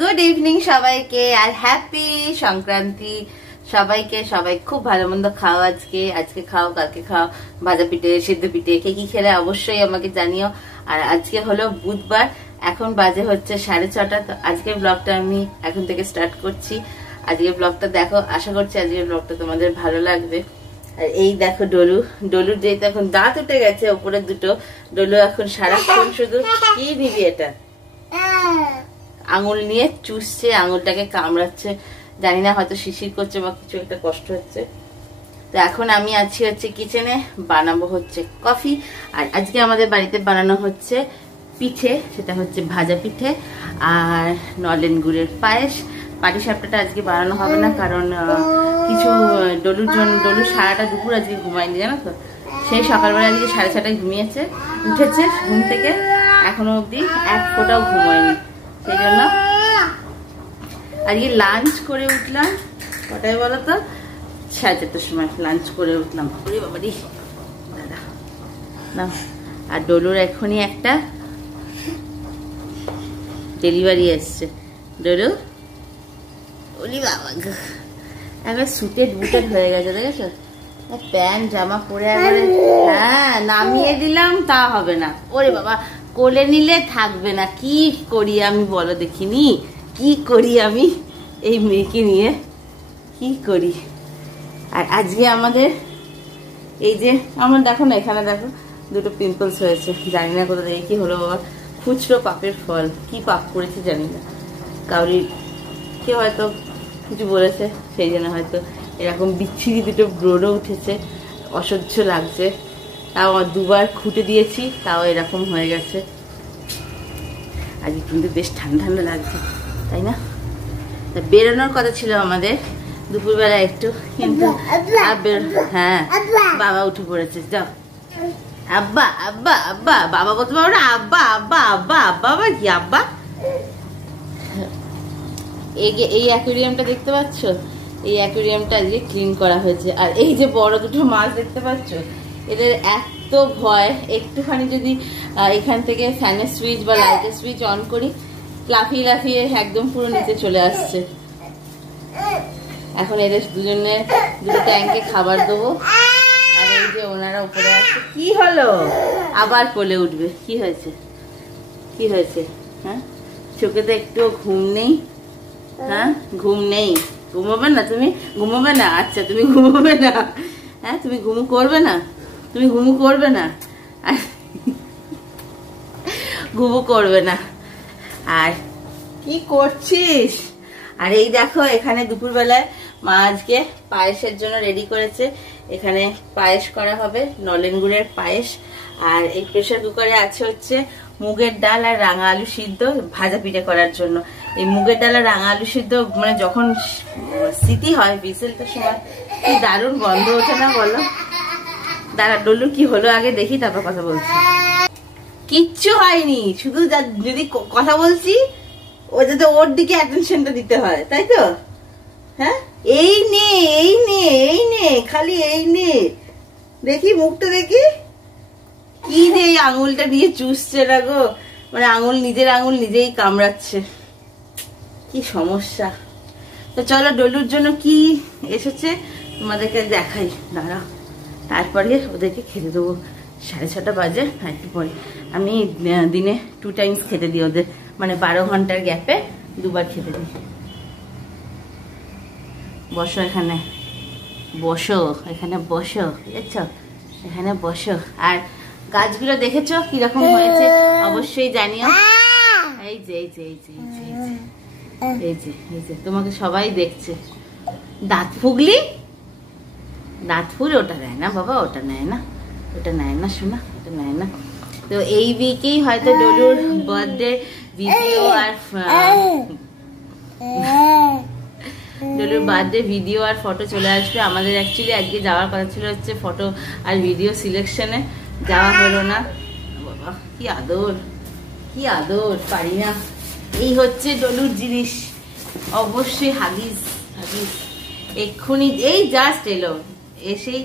Good evening সবাইকে আর happy Sankranti সবাইকে। সবাই খুব ভালো মন্দ খাও, আজকে খাও, কালকে খাও, ভাজা পিঠে, সিদ্ধ পিঠে, কে কি খেলে অবশ্যই আমাকে জানিও। আর আজকে হলো বুধবার, এখন বাজে হচ্ছে 6:30। তো আজকের ব্লগটা আমি এখন থেকে স্টার্ট করছি। আজকের ব্লগটা দেখো, আশা করছি আজকের ব্লগটা তোমাদের ভালো লাগবে। আর এই দেখো ডলুর যেহেতু এখন দাঁত উঠে গেছে ওপরে দুটো, ডলু এখন সারাক্ষণ শুধু কি নিবি এটা আঙুল নিয়ে চুষছে, আঙুলটাকে কামড়াচ্ছে, জানি না হয়তো শিশির করছে বা কিছু একটা কষ্ট হচ্ছে। তো এখন আমি আছি হচ্ছে কিচেনে, বানাবো হচ্ছে কফি। আর আজকে আমাদের বাড়িতে বানানো হচ্ছে পিঠে, সেটা হচ্ছে ভাজা পিঠে আর নলেন গুড়ের পায়েস। পাটিসাপটাটা আজকে বানানো হবে না, কারণ কিছু ডলু সারাটা দুপুর আজকে ঘুমায়নি, জানো তো। সেই সকালবেলা আজকে 6:30 ঘুমিয়েছে, উঠেছে ঘুম থেকে, এখনো অব্দি এক ফোঁটাও ঘুমায়নি। সেই জন্য আজকে লাঞ্চ করে উঠলাম কটায় বলো তো, 4:30 সময় লাঞ্চ করে উঠলাম। বাবারি দাদা না। আর ডলুর এখনই একটা ডেলিভারি এসছে। ডলু ওলি বাবা একবার সুটেড বুটেড হয়ে গেছে, দেখেছো? প্যান্ট জামা পরে একবারে, হ্যাঁ নামিয়ে দিলাম তা হবে না। ওরে বাবা, কোলে নিলে থাকবে না। কি করি আমি বলো দেখিনি, কি করি আমি এই মেয়েকে নিয়ে, কি করি। আর আজকে আমাদের এই যে আমার দেখো না, এখানে দেখো দুটো পিম্পলস হয়েছে, জানি না কোথা থেকে কি হলো বাবা। খুচরো পাপের ফল, কি পাপ করেছে জানি না, কাউরি কেউ হয়তো কিছু বলেছে, সেই জন্য হয়তো এরকম বিচ্ছিরি দুটো ব্রণও উঠেছে, অসহ্য লাগছে। তাও 2বার খুঁটে দিয়েছি, তাও এরকম হয়ে গেছে। আজকে কিন্তু বেশ ঠান্ডা ঠান্ডা লাগছে, তাই না? বেরোনোর কথা ছিল আমাদের দুপুরবেলা একটু, কিন্তু হ্যাঁ বাবা উঠে পড়েছে। যাও আব্বা আব্বা আব্বা, বাবা বলতে পারো না, আব্বা আব্বা আব্বা আব্বা আবার কি আব্বা। এই অ্যাকুয়ারিয়ামটা দেখতে পাচ্ছ, এই অ্যাকুয়ারিয়ামটা আজকে ক্লিন করা হয়েছে। আর এই যে বড় দুটো মাছ দেখতে পাচ্ছ, এদের এত ভয়, একটুখানি যদি এখান থেকে ফ্যানের সুইচ বা লাইটের সুইচ অন করি, লাফিয়ে লাফিয়ে একদম পুরো নিচে চলে আসছে। এখন এদের দুজনে দুটো ট্যাঙ্কে খাবার দেবো। আর এই যে ওনারা উপরে আসছে। কি হলো, আবার কোলে উঠবে? কি হয়েছে, কি হয়েছে? হ্যাঁ চোখে তো একটুও ঘুম নেই। হ্যাঁ ঘুম নেই, ঘুমোবে না তুমি? ঘুমোবে না? আচ্ছা তুমি ঘুমোবে না, হ্যাঁ তুমি ঘুমু করবে না, তুমি ঘুমু করবে না, ঘুমু করবে না। আর কি করছিস? আর এই দেখো এখানে দুপুরবেলায় মা আজকে পায়েসের জন্য রেডি করেছে। এখানে পায়েস করা হবে, নলেন গুড়ের পায়েস। আর এই প্রেসার কুকারে আছে হচ্ছে মুগের ডাল আর রাঙা আলু সিদ্ধ ভাজা পিঠে করার জন্য। এই মুগের ডাল আর রাঙা আলু সিদ্ধ মানে যখন সিটি হয় বিসেলটার সময়, কি দারুণ গন্ধ ওঠে না বলো? দাঁড়া ডলু কি হলো আগে দেখি, তারপর কথা বলছি। কিচ্ছু হয়নি, শুধু যদি কথা বলছি ও যাতে ওর দিকে অ্যাটেনশনটা দিতে হয়, তাই তো? হ্যাঁ এই নে এই নে এই নে, খালি এই নে, দেখি মুখটা দেখি। কি রে আঙুলটা দিয়ে চুষছে না গো, মানে নিজের আঙুল নিজেই কামড়াচ্ছে, কি সমস্যা। তো চলো ডলুর জন্য কি এসেছে তোমাদেরকে দেখাই, দাঁড়া, তারপরে ওদেরকে খেতে দেবো। 6:30 বাজে, একটু পরে। আমি দিনে 2 টাইমস খেতে দিই ওদের, মানে 12 ঘন্টার গ্যাপে 2বার খেতে দিই। বসো এখানে, বসো এখানে, বসো, বুঝেছ? এখানে বসো। আর গাছগুলো দেখেছো কিরকম হয়েছে অবশ্যই জানিও। এই যে এই যে এই যে এই যে এই যে তোমাকে সবাই দেখছে। দাঁত ফুগলি, দাঁত ফুলে ওটা নেয় না বাবা, ওটা নেয় না, ওটা নেয় না শোনা, ওটা নেয় না। তো এই উইকেই হয়তো ডলুর বার্থডে ভিডিও আর ডলুর বার্থডে ভিডিও আর ফটো চলে আসবে। আমাদের অ্যাকচুয়ালি আজকে যাওয়ার কথা ছিল হচ্ছে ফটো আর ভিডিও সিলেকশনে, যাওয়া হলো না। বাবা কি আদর, কি আদর, পারি না। এই হচ্ছে ডলুর জিনিস, অবশ্যই হাগিস। হাগিস এক্ষুনি এই জাস্ট এলো, এসেই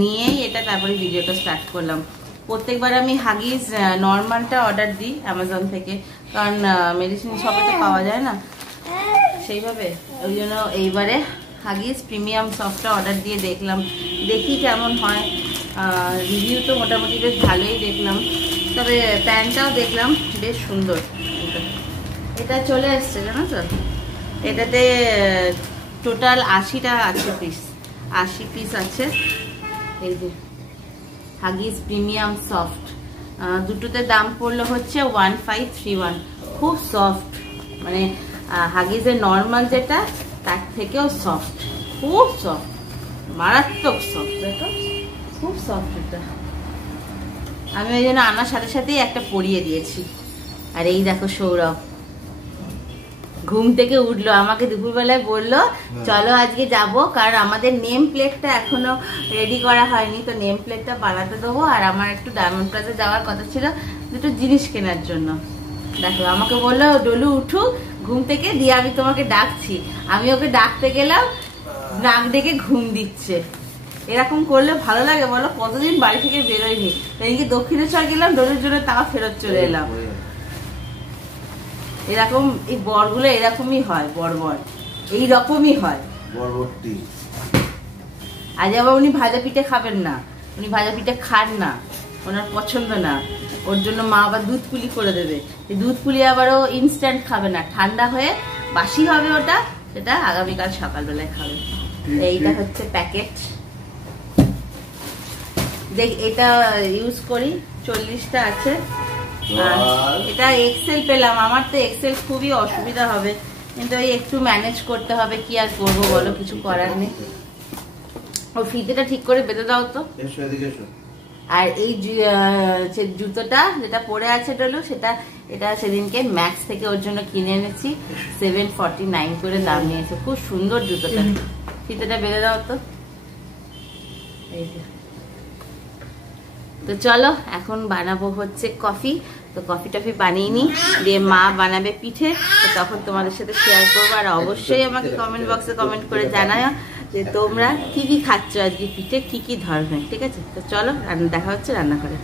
নিয়েই এটা তারপরে ভিডিওটা স্টার্ট করলাম। প্রত্যেকবার আমি হাগিস নর্মালটা অর্ডার দিই অ্যামাজন থেকে, কারণ মেডিসিন শপে তো পাওয়া যায় না সেইভাবে। ওই জন্য এইবারে হাগিস প্রিমিয়াম সফটটা অর্ডার দিয়ে দেখলাম, দেখি কেমন হয়। রিভিউ তো মোটামুটি বেশ ভালোই দেখলাম, তবে প্যান্টটাও দেখলাম বেশ সুন্দর। এটা চলে এসছে জানো তো, এটাতে টোটাল 80টা আছে পিস, 80 পিস আছে। এই যে হাগিস প্রিমিয়াম সফট, দুটোতে দাম পড়লো হচ্ছে 1531। খুব সফট, মানে হাগিসের নর্মাল যেটা তার থেকেও সফট, খুব সফট, মারাত্মক সফট। দেখো খুব সফট এটা। আমি ওই জন্য আনার সাথে সাথেই একটা পরিয়ে দিয়েছি। আর এই দেখো সৌরভ ঘুম থেকে উঠলো, আমাকে দুপুরবেলায় বললো চলো আজকে যাব, কারণ আমাদের নেম প্লেটটা এখনো রেডি করা হয়নি, তো নেম প্লেটটা বানাতে দেবো। আর আমার একটু ডায়মন্ড প্লাজা যাওয়ার কথা ছিল দুটো জিনিস কেনার জন্য। দেখো আমাকে বললো ডলু উঠু ঘুম থেকে, দিয়ে আমি তোমাকে ডাকছি। আমি ওকে ডাকতে গেলাম, নাক ডেকে ঘুম দিচ্ছে। এরকম করলে ভালো লাগে বলো? কতদিন বাড়ি থেকে বেরোয়নি। এদিকে দক্ষিণেশ্বর গেলাম ডলুর জন্য, তাও ফেরত চলে এলাম। এরকম এই বরগুলো এরকমই হয়, বর এইরকমই হয়। আজ আবার উনি ভাজা পিঠে খাবেন না, উনি ভাজা পিঠে খান না, ওনার পছন্দ না। ওর জন্য মা আবার দুধ পুলি করে দেবে। দুধ পুলি আবারও ইনস্ট্যান্ট খাবে না, ঠান্ডা হয়ে বাসি হবে ওটা, সেটা আগামীকাল সকালবেলায় খাবে। এইটা হচ্ছে প্যাকেট, দেখ এটা ইউজ করি, 40টা আছে। এটা এক্সেল পেলাম, আমার তো এক্সেল খুবই অসুবিধা হবে, কিন্তু ওই একটু ম্যানেজ করতে হবে, কি আর করবো বলো, কিছু করার নেই। ও ফিতেটা ঠিক করে বেঁধে দাও তো। আর এই জুতোটা যেটা পরে আছে ডলু, সেটা এটা সেদিনকে ম্যাক্স থেকে ওর জন্য কিনে এনেছি, 749 করে দাম নিয়েছে। খুব সুন্দর জুতোটা, ফিতেটা বেঁধে দাও তো। এই তো চলো এখন বানাবো হচ্ছে কফি। তো কফি টফি বানিয়ে নি, দিয়ে মা বানাবে পিঠে, তো তখন তোমাদের সাথে শেয়ার করবো। আর অবশ্যই আমাকে কমেন্ট বক্সে কমেন্ট করে জানাও যে তোমরা কি কি খাচ্ছ আজকে পিঠে, কি কি ধরনের। ঠিক আছে, তো চলো দেখা হচ্ছে রান্না করে।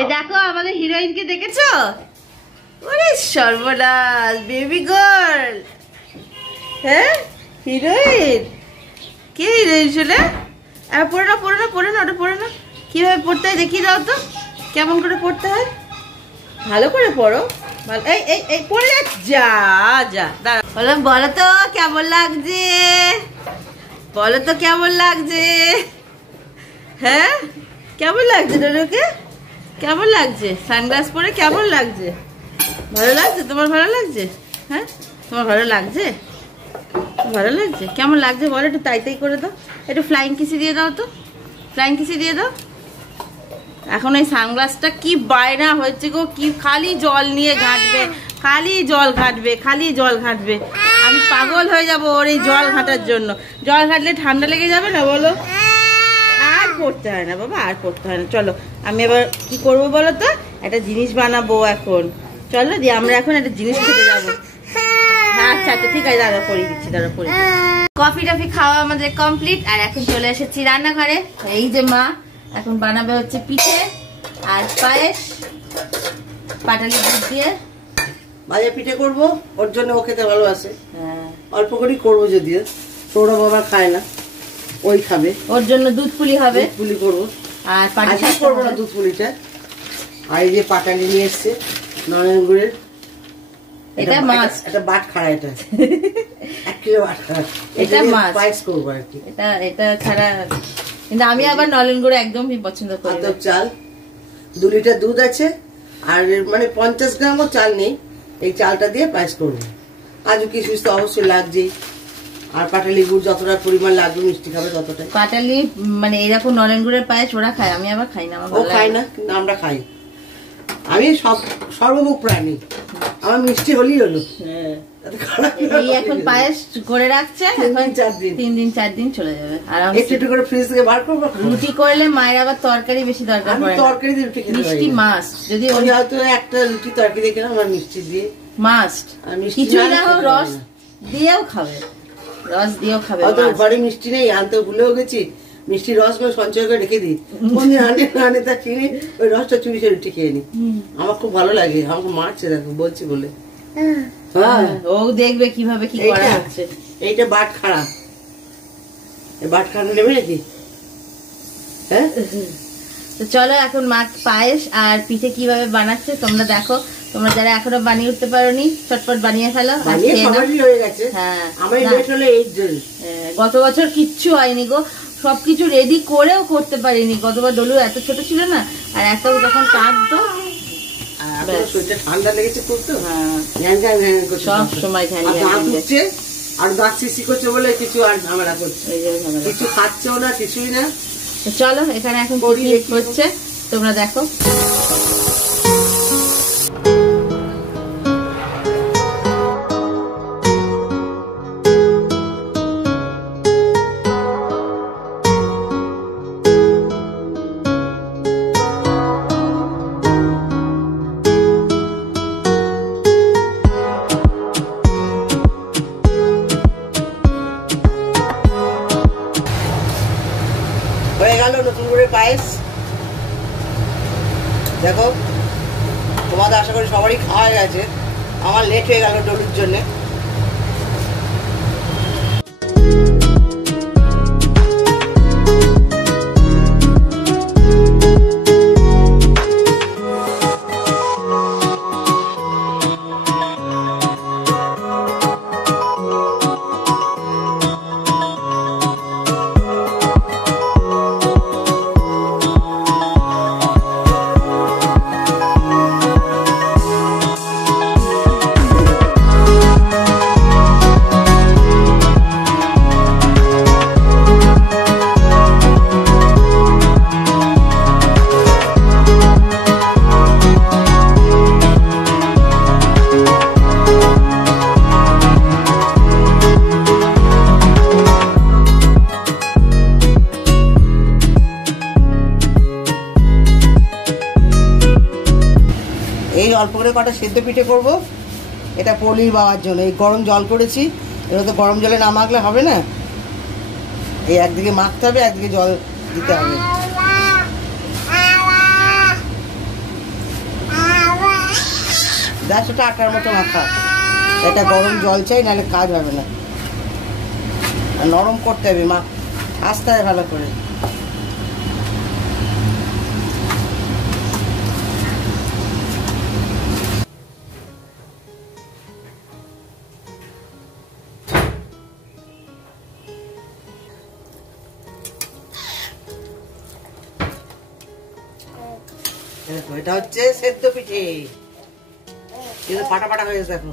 এই দেখো আমাদের হিরোইনকে দেখেছো? ওরে সর্বনাশ, বেবি গার্ল। হ্যাঁ হিরোইন, কে রে? পড়ে না ওটা পড়ে না। কিভাবে পড়তে হয় দেখিয়ে দাও তো, কেমন করে পড়তে হয়। ভালো করে পড়ো। এই পড়ে যা দাঁড়া। বলো তো কেমন লাগছে, বলো তো কেমন লাগছে। হ্যাঁ কেমন লাগছে ডোডোকে, কেমন লাগছে সানগ্লাস পরে, কেমন লাগছে? ভালো লাগছে তোমার? ভালো লাগছে? হ্যাঁ তোমার ভালো লাগছে? ভালো লাগছে? কেমন লাগছে বলো, একটু তাই করে দাও, একটু ফ্লাইং কিসি দিয়ে দাও তো, ফ্লাইং কিসি দিয়ে দাও। এখন এই সানগ্লাসটা কি বায়না হয়েছে গো, কি খালি জল নিয়ে ঘাঁটবে, খালি জল ঘাঁটবে। আমি পাগল হয়ে যাব ওর এই জল ঘাঁটার জন্য। জল ঘাঁটলে ঠান্ডা লেগে যাবে না বলো? আর পড়তে হয় না বাবা, আর পড়তে হয় না। চলো আমি এবার কি করবো বলো তো, একটা জিনিস বানাবো এখন। চলো দিয়ে আমরা এখন একটা জিনিস খেতে যাবো। আচ্ছা ঠিক আছে, দাঁড়া পড়িয়ে দিচ্ছি, কফি টফি খাওয়া আমাদের কমপ্লিট, আর এখন চলে এসেছি রান্নাঘরে। এই যে মা এখন বানাবে হচ্ছে পিঠে আর পায়েস, পাটালি দুধ দিয়ে ভাজা পিঠে করবো। ওর জন্য ও খেতে ভালোবাসে, অল্প করেই করবো, যদিও তোরা বাবা খায় না, ওই খাবে। ওর জন্য দুধ পুলি হবে, পুলি করবো। আর পাটালি করবো না, দুধ পুলিটা। আর এই যে পাটালি নিয়ে এসছে নরেন গুড়ের, এটা মাছ, এটা বাট খাড়া, এটা 1 কিলো বাট খাড়া, এটা মাছ পায়েস করবো আর কি। এটা খাড়া, কিন্তু আমি আবার নলেন গুড় একদমই পছন্দ করি না। চাল 2 লিটার দুধ আছে, আর মানে 50 গ্রামও চাল নেই। এই চালটা দিয়ে পায়েস করবো। কাজু কিশমিশ তো অবশ্যই লাগছেই, আর পাটালি গুড় যতটা পরিমাণ লাগবে মিষ্টি খাবে ততটাই। পাটালি মানে এরকম নলেন গুড়ের পায়েস ওরা খায়, আমি আবার খাই না। ও খায় না, কিন্তু আমরা খাই। আমি সর্বমুখ প্রাণী, আমার মিষ্টি হলেই হলো। এই এখন পায়েস করে রাখছে, 3 দিন 4 দিন চলে যাবে। আর একটু করে ফ্রিজ থেকে বার করবো। রুটি করলে মায়ের আবার তরকারি বেশি দরকার পড়ে, তরকারি দিয়ে রুটি খেতে মিষ্টি মাস্ট। যদি হয়তো একটা রুটি তরকারি দিয়ে খেলাম, আমার মিষ্টি দিয়ে মাস্ট, কিছুই না হোক রস দিয়েও খাবে, রস দিয়েও খাবে। হয়তো ঘরে মিষ্টি নেই, আনতে ভুলেও গেছি, মিষ্টি রস সঞ্চয় করে রেখে দিই, কোনদিন আনে তা কিনে ওই রসটা চুরি করে রুটি খেয়ে নি। আমার খুব ভালো লাগে, আমাকে মারছে দেখো বলছি বলে। ও দেখবে কিভাবে কি করা হচ্ছে। এইটা বাট খাড়া, এই বাট খাড়া নেবে নাকি? হ্যাঁ তো চলো এখন মা পায়েস আর পিঠে কিভাবে বানাচ্ছে তোমরা দেখো। তোমরা যারা এখনো বানিয়ে উঠতে পারোনি চটপট বানিয়ে ফেলো। গত বছর কিচ্ছু হয়নি গো, সবকিছু রেডি করেও করতে পারিনি। গতবার ডলু এত ছোট ছিল না, আর এত যখন কাঁদতো ঠান্ডা লেগেছে খুব, তো সব সময় আর দাঁত শিশি করছে বলে কিছু আর ঝামেলা করছে, কিছু খাচ্ছেও না, কিছুই না। চলো এখানে এখন হচ্ছে তোমরা দেখো। নতুন করে পায়েস দেখো, তোমাদের আশা করি সবারই খাওয়া গেছে, আমার লেট হয়ে গেল ডলুর জন্য। এই অল্প করে কটা সেদ্ধ পিঠে করবো, এটা পনির বাবার জন্য। এই গরম জল করেছি, এবার তো গরম জলে না মাখলে হবে না, এই একদিকে মাখতে হবে, একদিকে জল দিতে হবে। দেড়শোটা আটার মতো মাখা, এটা গরম জল চাই, নাহলে কাজ হবে না, আর নরম করতে হবে। আস্তে ভালো করে। এটা হচ্ছে সেদ্ধ পিঠে, কিন্তু পাটা পাটা হয়ে গেছে এখন।